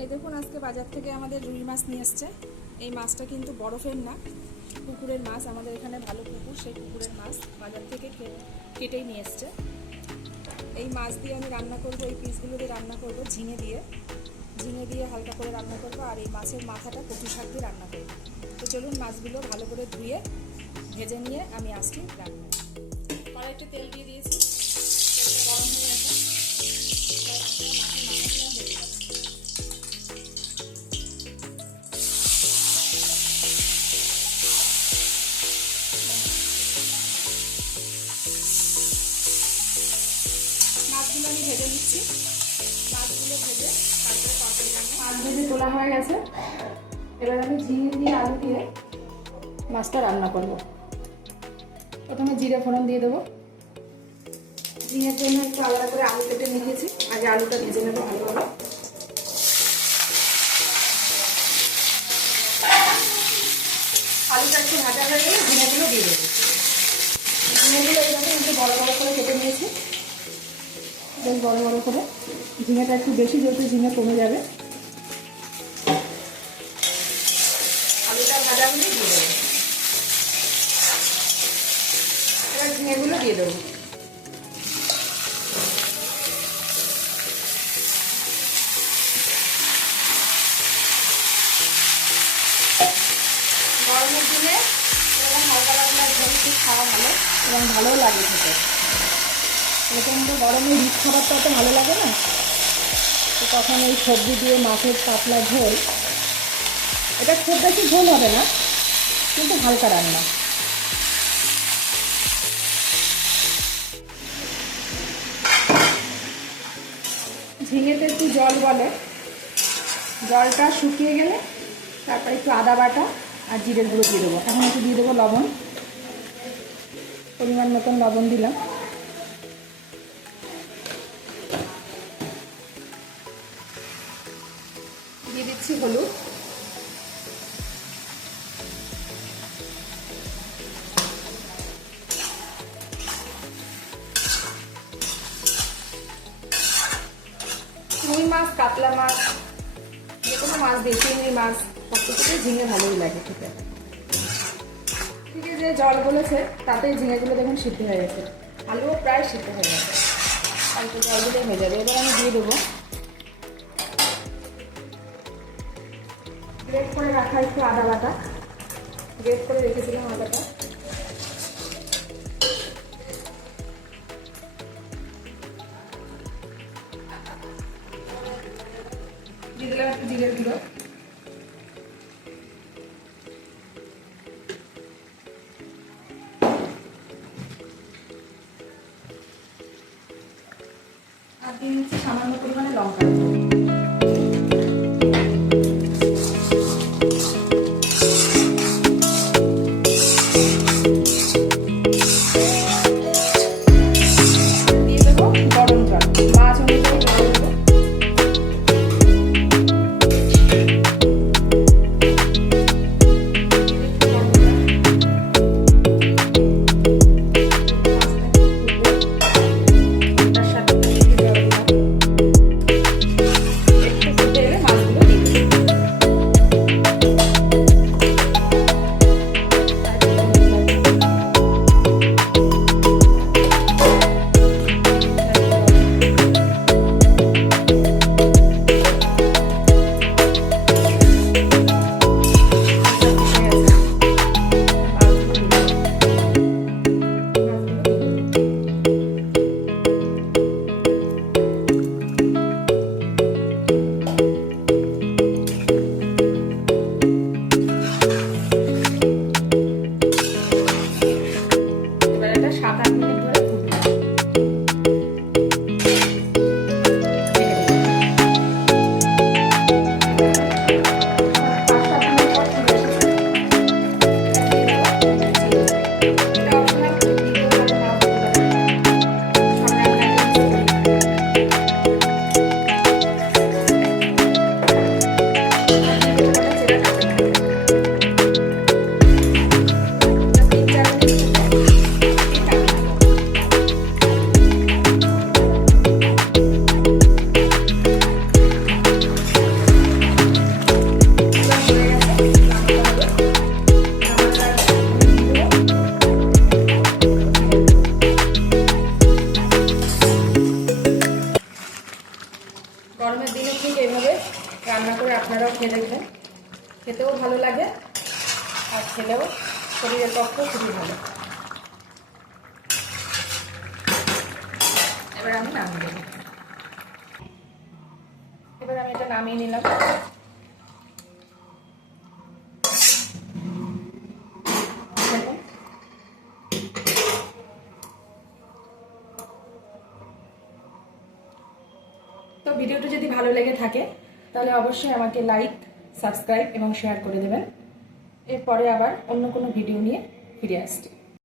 এই দেখুন, আজকে বাজার থেকে আমাদের রুই মাছ নিয়ে এসছে। এই মাছটা কিন্তু বরফের না, পুকুরের মাছ। আমাদের এখানে ভালো পুকুর, সেই পুকুরের মাছ বাজার থেকে কেটেই নিয়ে এসছে। এই মাছ দিয়ে আমি রান্না করব, এই পিসগুলো দিয়ে রান্না করব, ঝিঙে দিয়ে। ঝিঙে দিয়ে হালকা করে রান্না করব, আর এই মাছের মাথাটা কচু শাক দিয়ে রান্না করব। তো চলুন মাছগুলো ভালো করে ধুয়ে, ভেজে নিয়ে আমি আসছি রান্না কড়াইতে তেল দিয়ে দিয়েছি, তেলটা গরম হয়ে গেছে। মাছের। তোলা হয়ে গেছে। এবার আমি আলু মাছটা রান্না করব। প্রথমে জিরে ফোড়ন দিয়ে দেবো। ঝিঙের জন্য একটু আলাদা করে আলু কেটে নিয়েছি। আগে আলুটা ভেজে নেব ভালোভাবে। আলুটা একটু ভাজা হয়ে গেলে ঝিঙেগুলো দিয়ে দেবো। ঝিঙেগুলো এইরকম একটু বড় বড় করে কেটে নিয়েছি। বেশ বড় বড় করে ঝিঙেটা একটু বেশি যেহেতু ঝিঙে কমে যাবে। গরমের দিনে হালকা খুব খাওয়া ভালো এবং ভালোও লাগে খেতে। প্রচণ্ড গরমে রিচ খাবারটা অত ভালো লাগে না। তো তখন এই সবজি দিয়ে মাছের পাতলা ঝোল। এটা খুব বেশি ঝোল হবে না, কিন্তু হালকা রান্না। ঝিঙেতে একটু জল বলে। জলটা শুকিয়ে গেলে তারপরে একটু আদা বাটা আর জিরের গুঁড়ো দিয়ে দেবো। এখন একটু দিয়ে দেবো লবণ। পরিমাণ মতন লবণ দিলাম। দিচ্ছি হলুদ। রুই মাছ, কাতলা মাছ, যে কোনো মাছ দিয়ে চিংড়ি মাছ সব কিছুতে ঝিঙে ভালোই লাগে ঠিক খেতে। থেকে যে জল বলেছে তাতেই ঝিঙেগুলো দেখুন সিদ্ধ হয়ে গেছে। আলুও প্রায় সিদ্ধ হয়ে গেছে। অল্প জল দিলেই হয়ে যাবে। এবার আমি দিয়ে দেবো গ্রেট করে রাখা একটু আদা বাটা। গ্রেট করে রেখেছিলাম আদাটা দিয়ে দিলাম একটু জিরের আর দিয়ে দিচ্ছি সামান্য পরিমাণে লঙ্কা। আপনারাও খেয়ে দেখবেন। খেতেও ভালো লাগে, আর খেলেও শরীরের পক্ষেও খুবই ভালো। এবার আমি নামিয়ে দেবো এবার আমি এটা নামিয়ে নিলাম। ভিডিওটি যদি ভালো লেগে থাকে তাহলে অবশ্যই আমাকে লাইক সাবস্ক্রাইব এবং শেয়ার করে দেবেন। এরপরে আবার অন্য কোনো ভিডিও নিয়ে ফিরে আসছি।